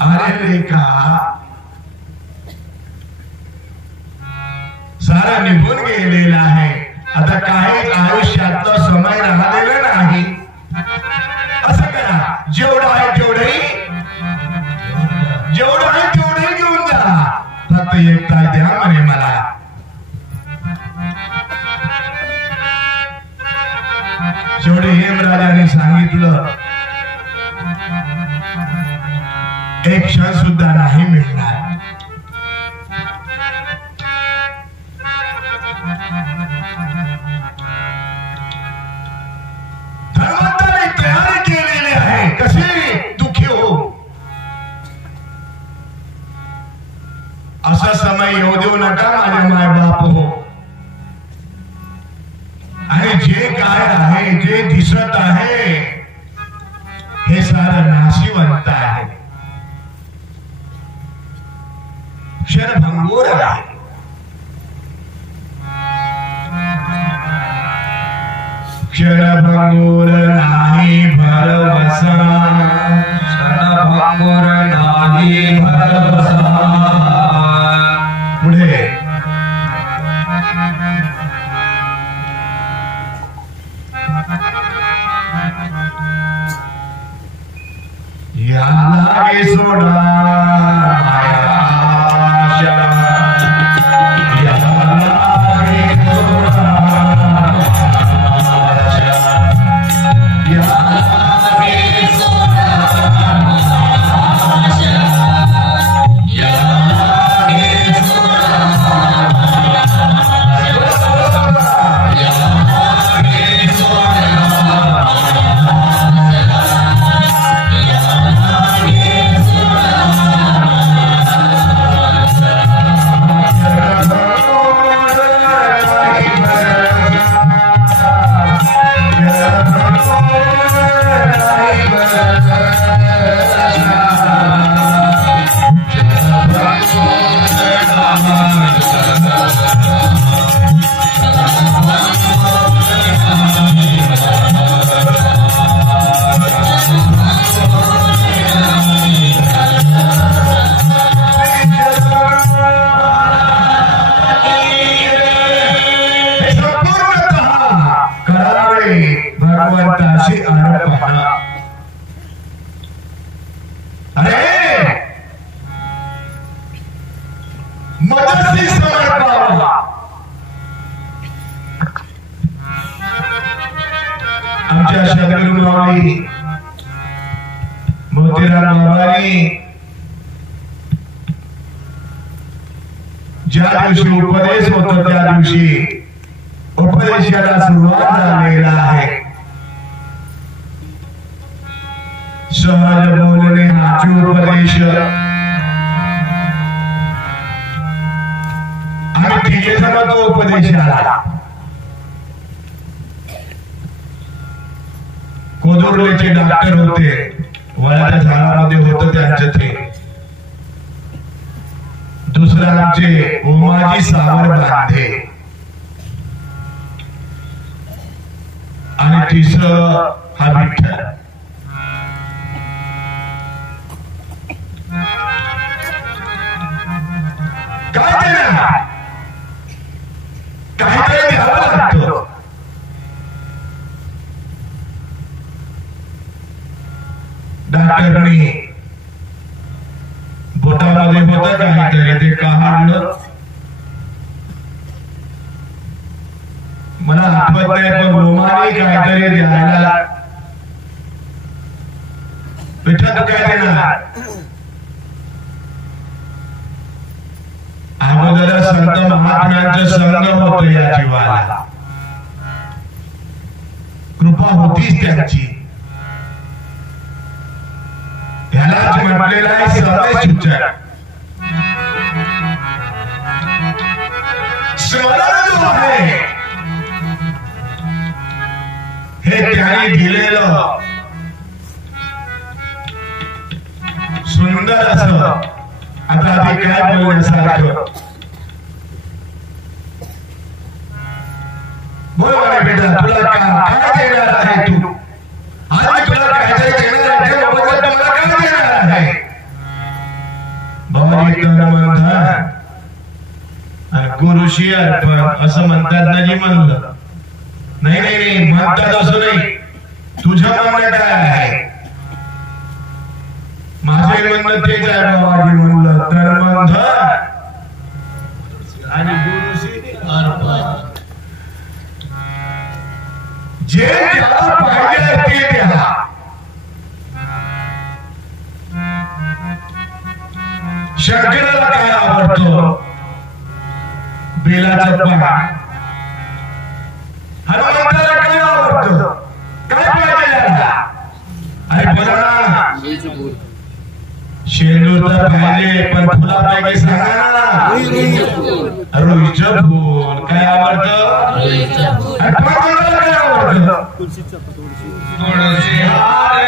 अरे रेखा सारा निघून गेलेला आहे, आता काही आयुष्यातला समय राहिलेला नाही. असं करा, जेवढं आहे तेवढंही घेऊन जा, फक्त एक तास द्या म्हणे मला. शेवटी हेमराजाने सांगितलं, एक क्षण सुद्धा नाही मिळणार. धर्मांतराने तयारी केलेली आहे, कशी दुःखी हो. असा समय येऊ देऊ नका माझे माय बाप हो. आणि जे काय आहे, जे दिसत आहे, हे सारं नाशिवंत आहे, क्षणभंगूर आहे. क्षणभंगूर नाही भरवसा, क्षणभंगूर नाही भरवसा. पुढे या लागे सोडा भगवंताशी अर्पण. अरे मदसी समर्पण. आमच्या सद्गुरू माऊली मोतीराम बाबांनी ज्या दिवशी उपदेश होतो त्या दिवशी उपदेशाला सुरुवात झालेला आहे. सहज बोलणे हाची उपदेश आणि तिथे समज तो उपदेश आला. कोदुर्लेचे डॉक्टर होते, वयाच्या झाडामध्ये होतं त्यांचं ते. दुसरा आमचे उमाजी सावर बांधे आणि तिसरं हा विठ्ठल. काय देणार, काहीतरी द्यावं लागतं. डॉक्टरनी बोटामध्ये होतं काहीतरी, ते काढलं. मला आठवत नाही, पण रोमाने काहीतरी द्यायला. विठ्ठल काय देणार? अगोदर संत महात्म्यांचं संग होतो या जीवाला, कृपा होतीच त्यांची. ह्यालाच म्हटलेलं आहे समय सूचक. स्मरण जो आहे हे त्यांनी दिलेलं सुंदर असं. आता आधी काय बोलण्यासारखं बोल मला बेटा, तुला काय देणार आहे तू? आज तुला काहीतरी देणार आहे, मला काय देणार आहे? सद्गुरुशी अर्पण असं म्हणतात ना जी म्हणलं नाही नाही नाही म्हणतात असं नाही तुझं म्हणणं काय आहे माझे म्हणणं तेच आहे बाबाजी म्हणलं तर मंध आणि गुरुशी अर्पण जे ज्याला पाहिजे ते द्या शंकराला काय आवडतो बेलाचा पान हनुमंताला काय आवडतं काय पाहिजे याला अरे बोला ना शेंदूर तर पाहिजे पण फुलापैकी सांगा ना रुईचं फूल काय आवडतं आणि पानाला काय आवडतं तुळशी हार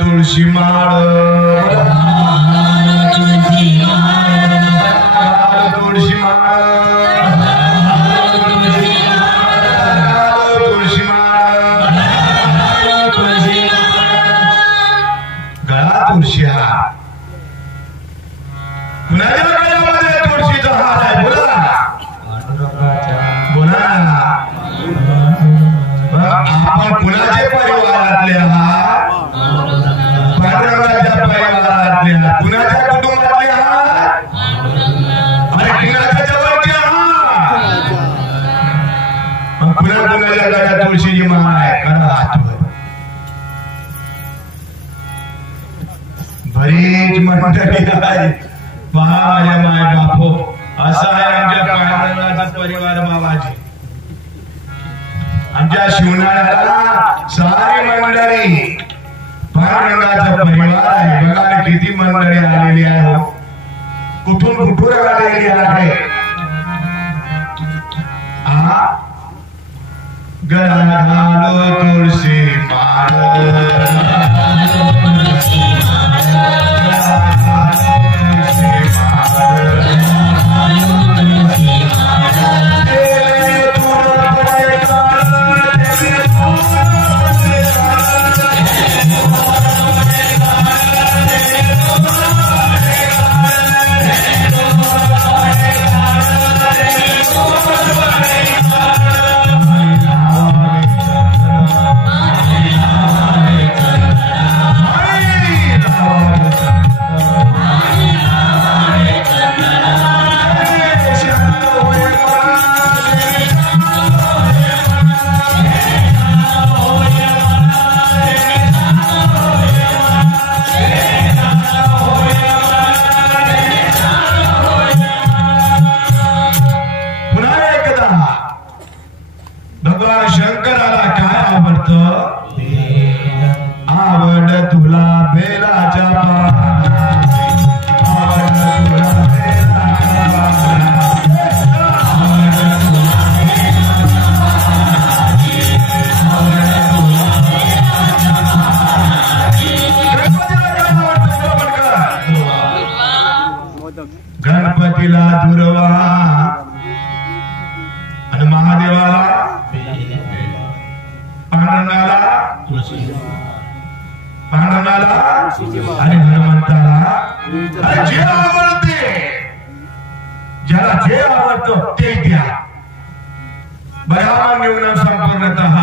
तुळशी माळ तुळशी माळ तुळशी माळ गळा तुळशी हा कुणाच्या गळ्यामध्ये तुळशीचा हार आहे बोला बोला आपण कुणाचे परिवारातले आहात पांडुरंगाच्या परिवारातले आहात कुणाच्या कुटुंबातले आहात आणि कुणाच्या जवळचे आहात मग कुणाच्या गळ्यात तुळशीची माळ आहे करा हातवर बरीच मंडळी आहे पहा माझ्या माय बापो असा आहे आमच्या पांडुरंगाचा परिवार बाबाजी आमच्या शिवनाळ्याला सारी मंडळी पांडुरंगाचा परिवार आहे बघा किती मंडळी आलेली आहे कुठून कुठून आलेली आहे गळा घालो तुळशी माळ भगवान शंकराला काय आवडतं आवड तुला बेलाच्या गणपतीला दुर्वा आणि महादेवाला पांडुरंगाला आणि हनुमंताला जे आवडते ज्याला जे आवडतं ते द्या बराबर न्यूनम संपूर्णतः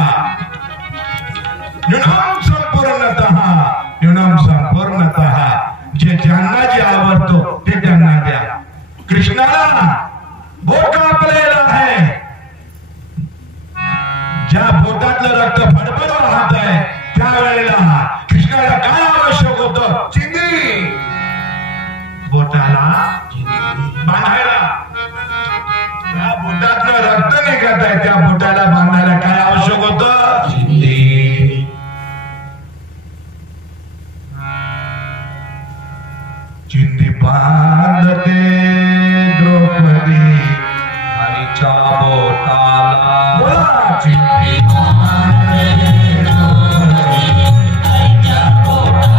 जे ज्यांना जे आवडतो ते त्यांना द्या कृष्णाला बोट कापलेला आहे ज्या बोटातलं रक्त फडफड वाहत आहे त्यावेळेला कृष्णाला काय आवश्यक होतं कशाला बांधायला? त्या बुटातनं रक्त निघत आहे, त्या बुटाला बांधायला काय आवश्यक होतं? चिंधी. चिंधी बांधते द्रौपदी आईच्या बोटाला. बोला चिंधी बांधते द्रौपदी आईच्या बोटाला.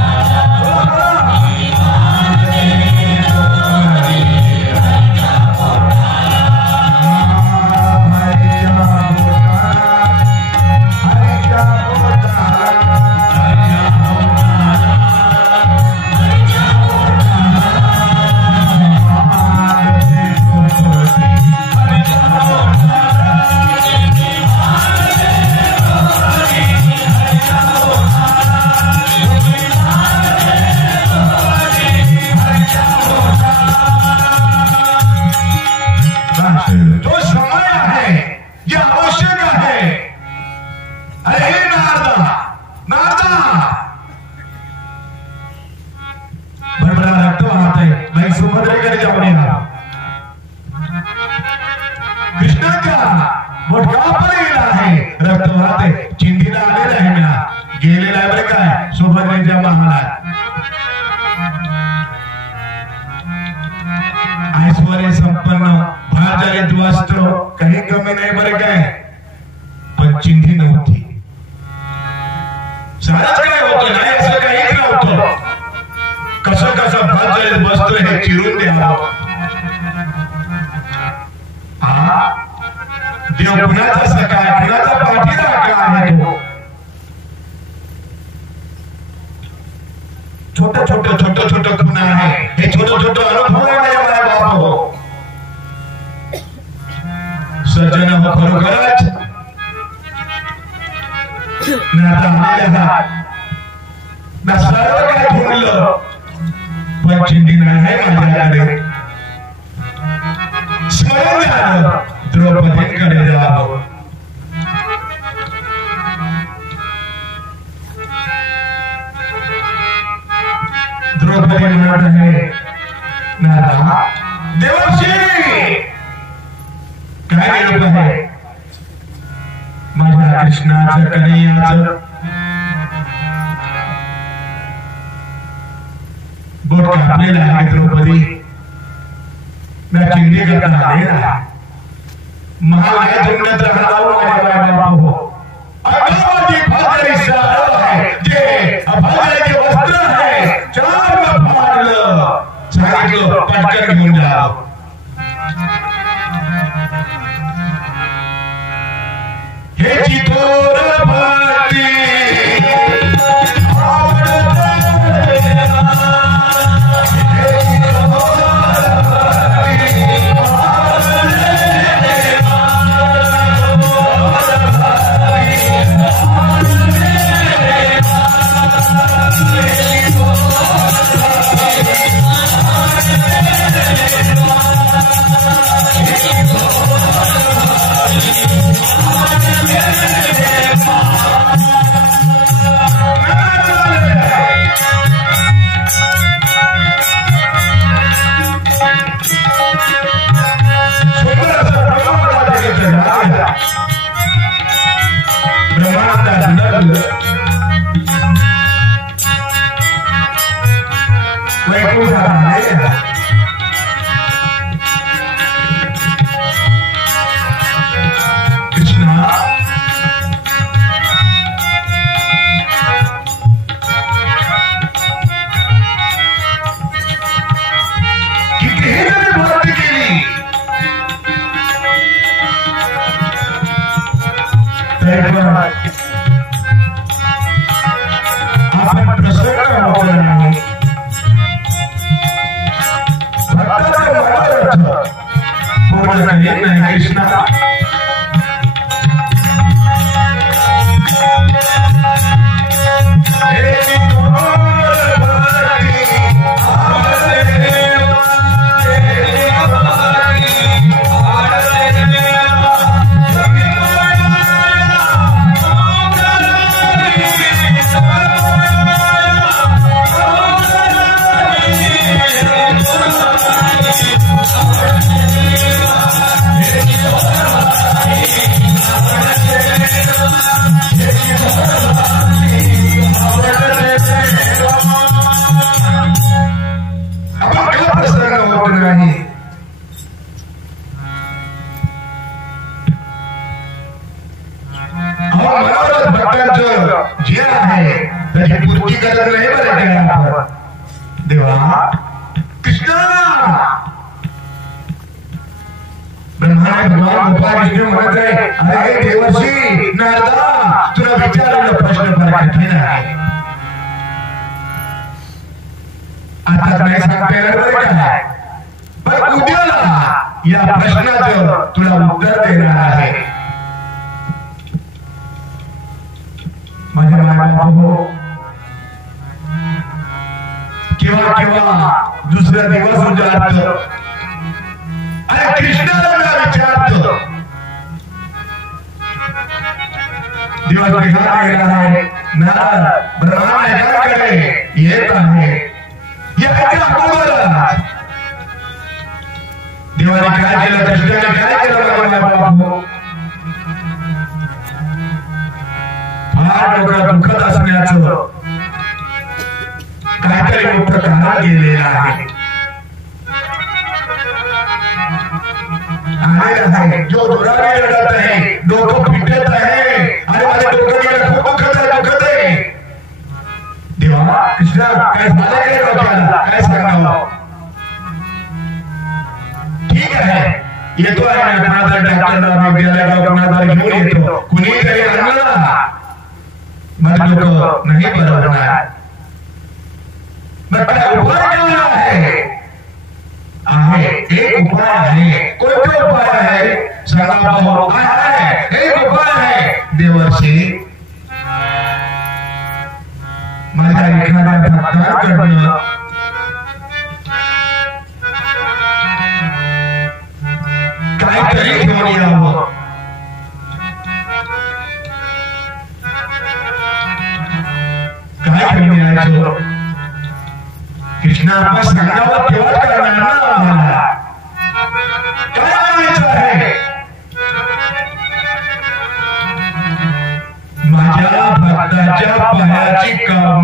जो समय आहे, जे आवश्यक आहे. अरे हे नारदा, नारदा, भरभरा रक्त वाहत आहे. बाई सुभद्रेकडे जाऊन या. कृष्णाचा मोठा पडलेला आहे, रक्त वाहत आहे. चिंधीला आलेला आहे ना, गेलेला आहे बरं काय सुभद्रेच्या महालात. ऐश्वर्य संपन्न भराचारित वस्त्र काही कमी नाही बरं काय, पण चिंधी नव्हती. सारच काय होतं नाही असं काहीच नव्हतं. कसं कसं भराचारित वस्त्र हे चिरून द्यावं. हा देव कुणाचा सखा आहे, कुणाचा पाठीराखा आहे. तो छोटं छोटं छोटं छोटं खुणा आहे. हे छोटं छोटं अनुभव आहे माझ्या बाप हो. सज्जन हो खरोखरच नाता आलेला ना सर्व काय ढूंढलं, पण चिंधी नाही माझ्याकडे. स्मरण झालं द्रौपदींकडे जावं. द्रौपदी म्हणत आहे, नारदा देवर्षी काय निरोप आहे माझ्या कृष्णाचं कन्हैयाचं? बोट कापलेला आहे द्रौपदी. मी चिंधी करता आलेला महाराज जुमण्यात राहतो माझ्या बाबा. अगावती फादरी सारो आहे, जे अभाजाचे वस्त्र आहे, चार फाडलं. सांगितलं पटकन घेऊन जा. हे चितोर भक्ती जे आहे त्याची पूर्ती करत नाही बरं काय आपण देवा कृष्णा ब्रह्मा भगवान गोपाळ कृष्ण म्हणत आहे अरे देवर्षी नारदा तुला विचारलेला प्रश्न फार कठीण आहे आता नाही सांगता येणार बरं काय पण उद्याला या प्रश्नाचं तुला उत्तर देणार आहे माझ्या मायबापो केव्हा केव्हा दुसरा दिवस उजाडतो अरे कृष्णाला मी विचारतो दिवस निघाला गेला आहे नारद ब्रह्मांडाकडे येत आहे याच्या अगोदर देवाने काय केलं कृष्णाने काय केलं माझ्या बाबा फार डोकं दुखत असण्याचं काहीतरी मोठं कारण गेलेलं आहे जो दुराने रडत आहे डोकं पिटत आहे आणि माझ्या डोकं खूप दुखत आहे देवा कृष्णा काय झालं काय डोक्याला काय सांगावं ठीक आहे येतो आहे कुणाचा डॉक्टरला विद्यालयाला कुणाला घेऊन येतो कुणीतरी आणला माझं डोकं नाही बरं होणार मग काय उपाय आहे एक उपाय आहे कोणता उपाय आहे सांगा भाऊ काय आहे एक उपाय आहे देवर्षी माझ्या एखाद्या भक्ताकडनं काहीतरी घेऊन यावं काय घेऊन यायचं कृष्णा आपण सांगावं तेव्हाच करणार ना आम्हाला काय आणायचं आहे माझ्या भक्ताच्या पायाची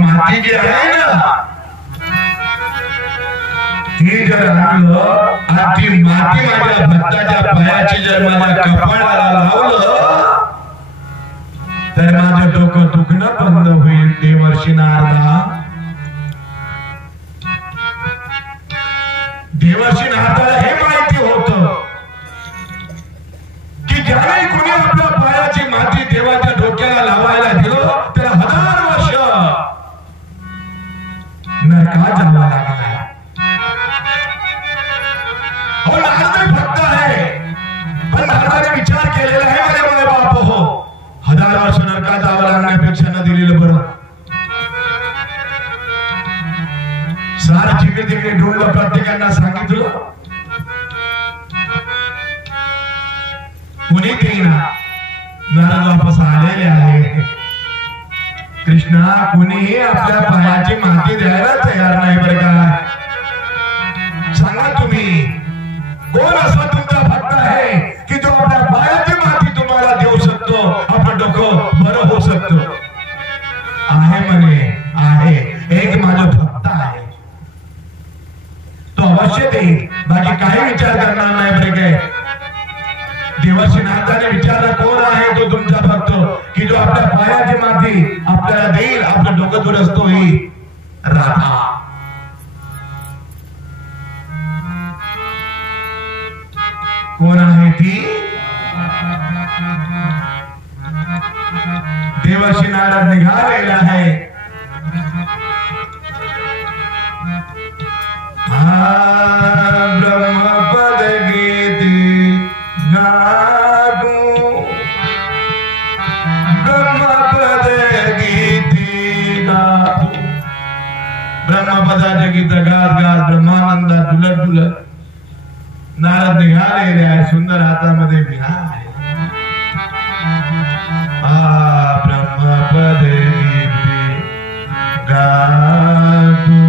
माती जी आहे ना ही जर आणलं आणि ती माती माझ्या भक्ताच्या पायाची जर माझ्या कपाळाला लावलं तर माझं डोकं दुखणं बंद होईल देवर्षी नारदा देवर्षी नारदाला हे माहिती होतं की ज्यावेळी कुणी आपल्या पायाची माती देवाच्या डोक्याला लावायला दिलं त्याला 1000 वर्ष नरकात जावं लागला हो नारद भक्त आहे पण नारदाने विचार केलेला आहे माझ्या माय बाप हो 1000 वर्ष नरकात जावं लागण्यापेक्षा न दिलेलं बरं सार जिकडे तिकडे ढोललं प्रत्येकांना सांगितलं कुणी देईना नारद वापस आलेले आहे कृष्णा कुणीही आपल्या पायाची माती द्यायला तयार नाही बरं का सांगा तुम्ही कोण असा तुमचा भक्त आहे की जो आपल्या पायाची माती तुम्हाला देऊ शकतो आपलं डोकं बरं होऊ शकतो आहे म्हणे आहे एक माझं भक्त आहे तो अवश्य देईल बाकी काही विचार करणार नाही बरे काय देवर्षी नारदाने विचारला कोण आहे तो तुमचा भक्त की जो आपल्या पायाची माती आपल्याला देईल आपलं डोकं दुरुस्त होईल राधा कोण आहे ती देवर्षी नारद निघालेला आहे ब्रह्मपद गीती गागू ब्रह्मपद गीती गागू ब्रह्मपदाचे गीत गात गात ब्रह्मानंदात डुलत डुलत नारद निघालेले आहे सुंदर हातामध्ये विणा आहे ब्रह्मपद गीती गागू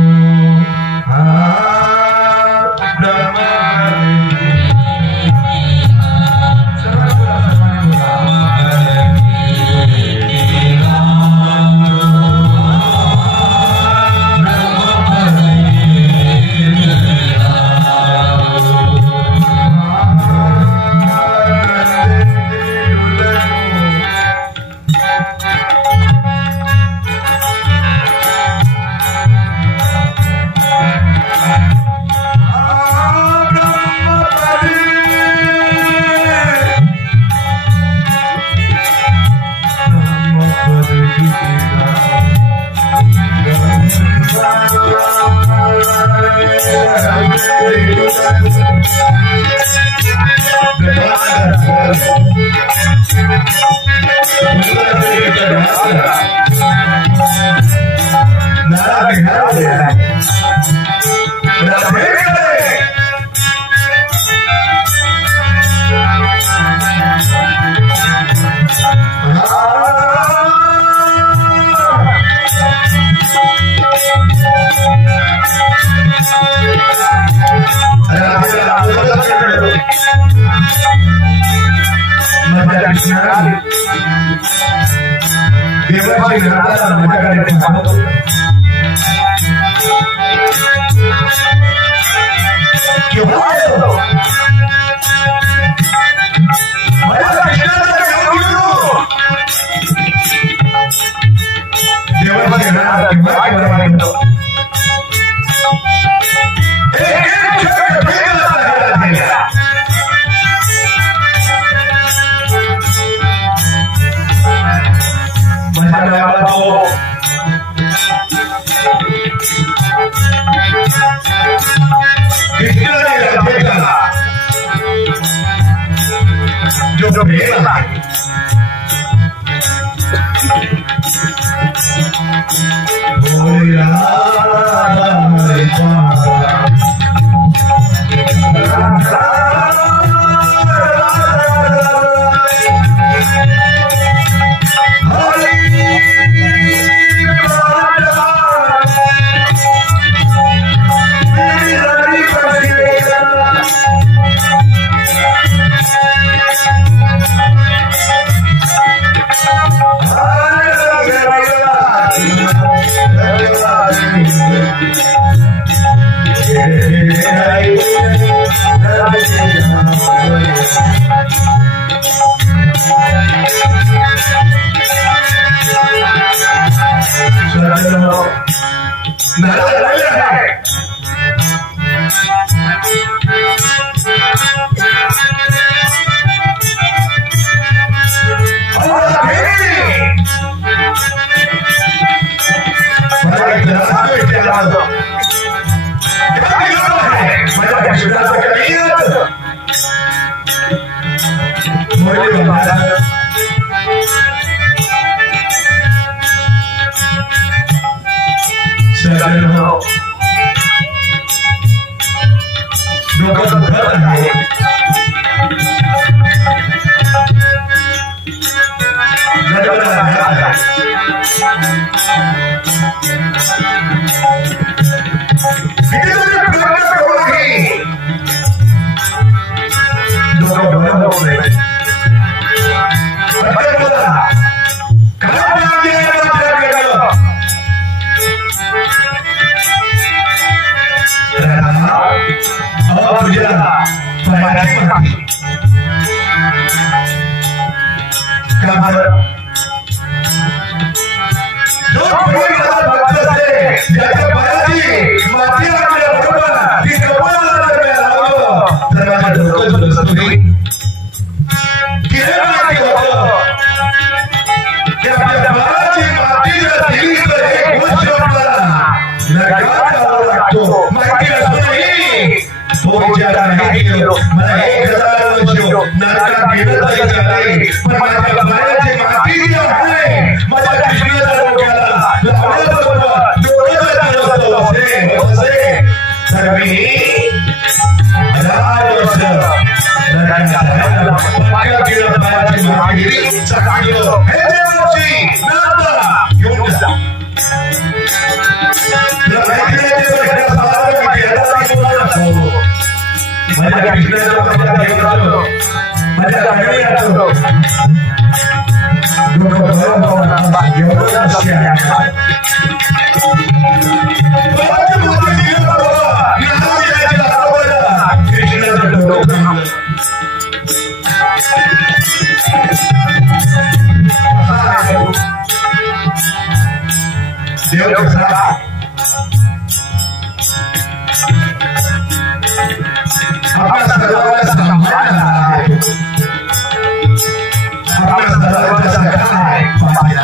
Apakah saudara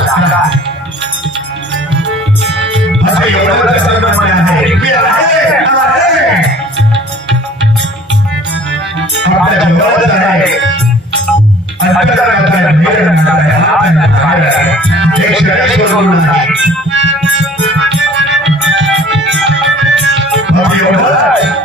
saka? एक शरणेश्वर गुरु आहे बाबी एवढं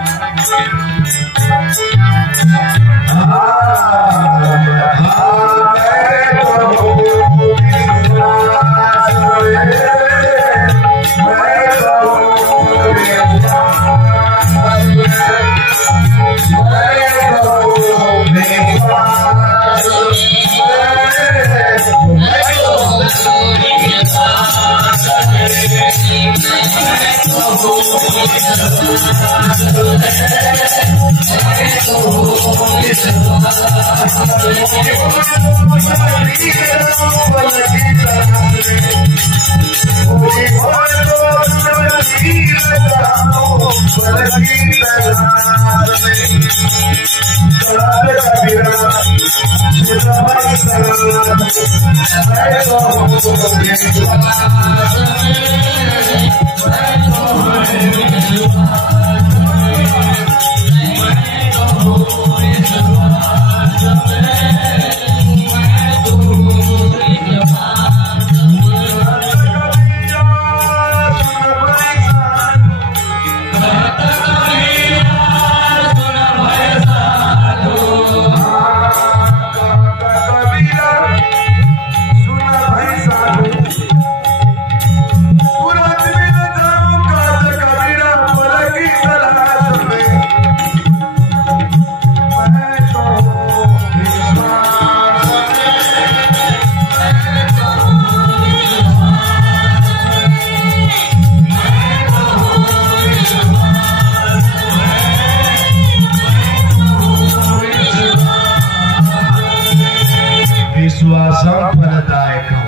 विश्वासं फलदायकं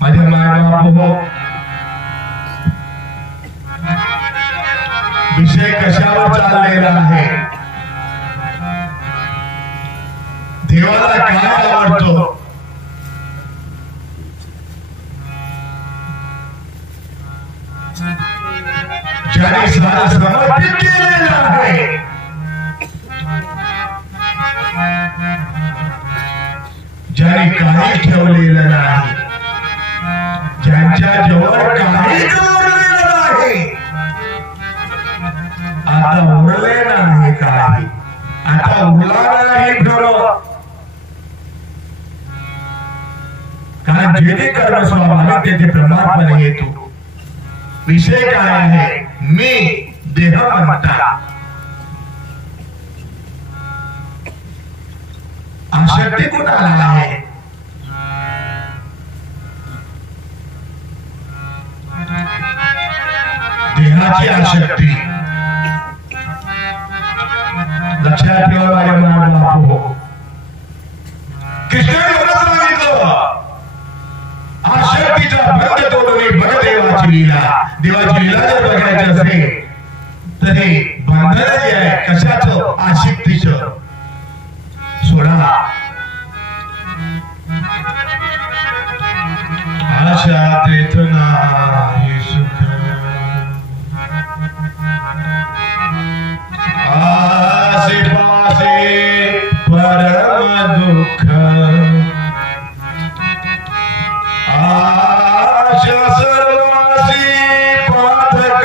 माझ्या मायबाप विषय कशावर चाललेला आहे देवाला काय आवडतो ज्याने सारा समर्पित केलेलं आहे ज्याने काही ठेवलेलं नाही ज्यांच्या जवळ काही जोडलेलं नाही आता उरले नाही काही आता उरला नाही भ्रम कारण जे कर्म स्वाभाविक तेथे प्रमाणपणे येतो विषय काय आहे मी देह म्हणता आशक्ती कुणाला आहे देहाची आशक्ती लक्षात ठेवा माझ्या बापू कृष्णाने मला सांगितलं आशक्तीचा भंग तोडून बघ देवाची लीला देवाची लीला जर बघायची असेल तर हे बंधन जे आहे कशाचं आशक्तीचं सोडा आशा तेथ नाही सुख आसे पासे परम दुःख आशा सर्वासी पातक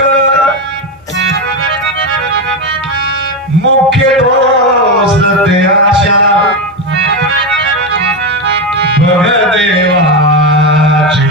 मुख्य दोष ते आशा बघ देवाची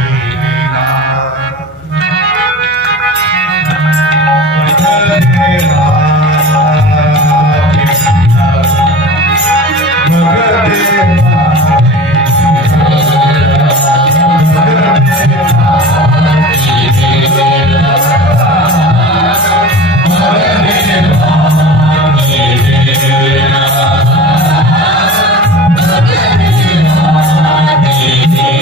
Yeah.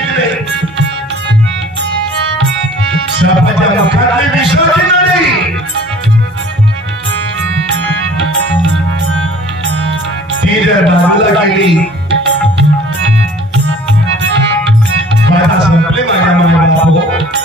शिकले सापाच्या मुखातली विषाची नळी ती जर बाजूला केली माझा संपले माझ्या मायबाप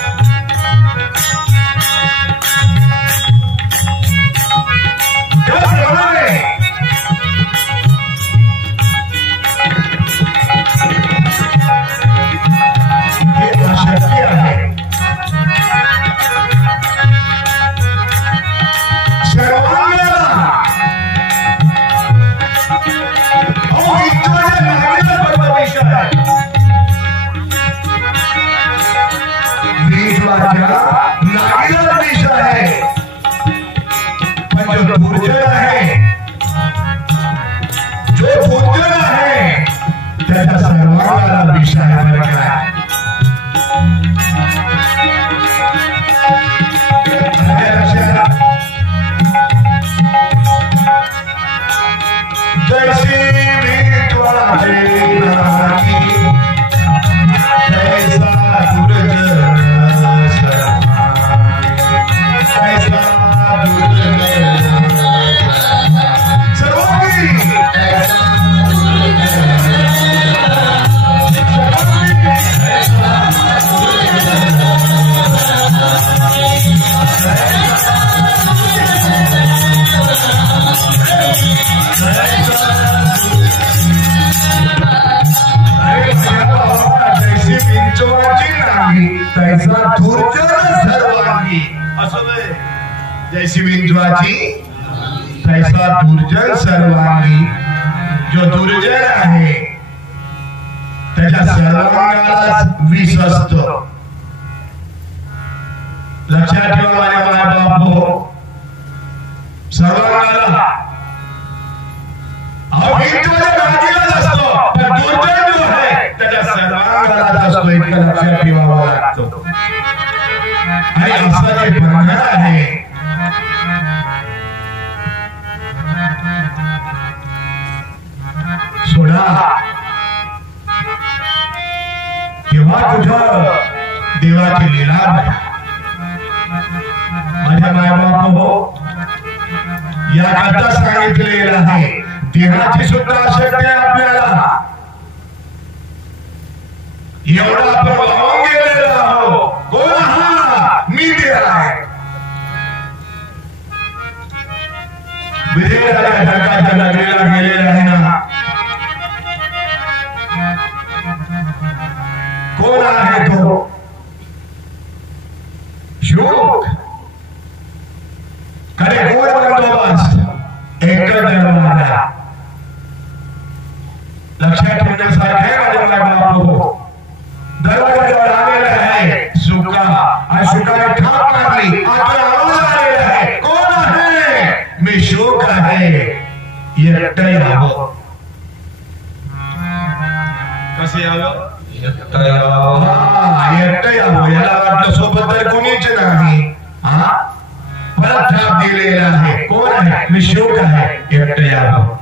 जैसी विंचवाची तैसा दुर्जन सर्वांगी जो दुर्जन आहे त्याच्या सर्वांगाला विष असतं लक्षात ठेवा माझ्या मायबाप सर्वांगाला विंचवाच्या गाजीलाच असतो पण दुर्जन जो आहे त्याच्या सर्वांगालाच असतो इतकं लक्षात ठेवावं लागतं आणि असं जे प्रमाण आहे सोडा तेव्हा कुठं देवाची लीला माझ्या मायबाप हो याकरता सांगितलेलं आहे देहाची सुद्धा शक्ती आपल्याला एवढा आपण वाहून गेलेला आहो कोण हा मी देह आहे विधेयकाच्या ढगाच्या नगरीला गेलेला आहे ना कोण आहे तो शुक खरे कोण बंदोबस्त एकच दरवाजा लक्षात ठेवण्यासारखे माझ्या बाप दरवाजावर आलेला आहे सुका आणि सुकाने ठाप मारली आता आवाज आलेला आहे कोण आहे मी शुक आहे एकटं यावं कसे यावं एकटं यावं याला वाटलं सोबत तर कोणीच नाही हा परत ठाप दिलेला आहे कोण आहे मी शुक आहे एकटं यावं